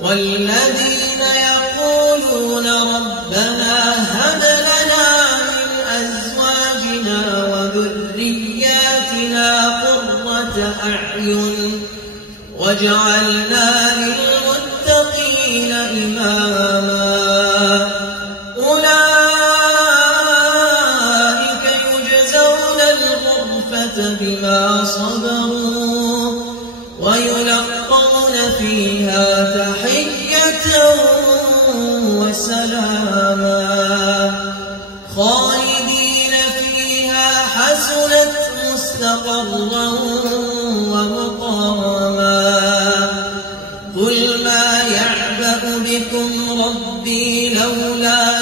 والذين يقولون ربنا هب لنا من أزواجنا وذرياتنا قرة أعين واجعلنا للمتقين إماما أولئك يجزون الغرفة بما صبروا ويلقون فيها تحية وسلاما خالدين فيها حسنت مستقرا ومقاما قل ما يعبأ بكم ربي لولا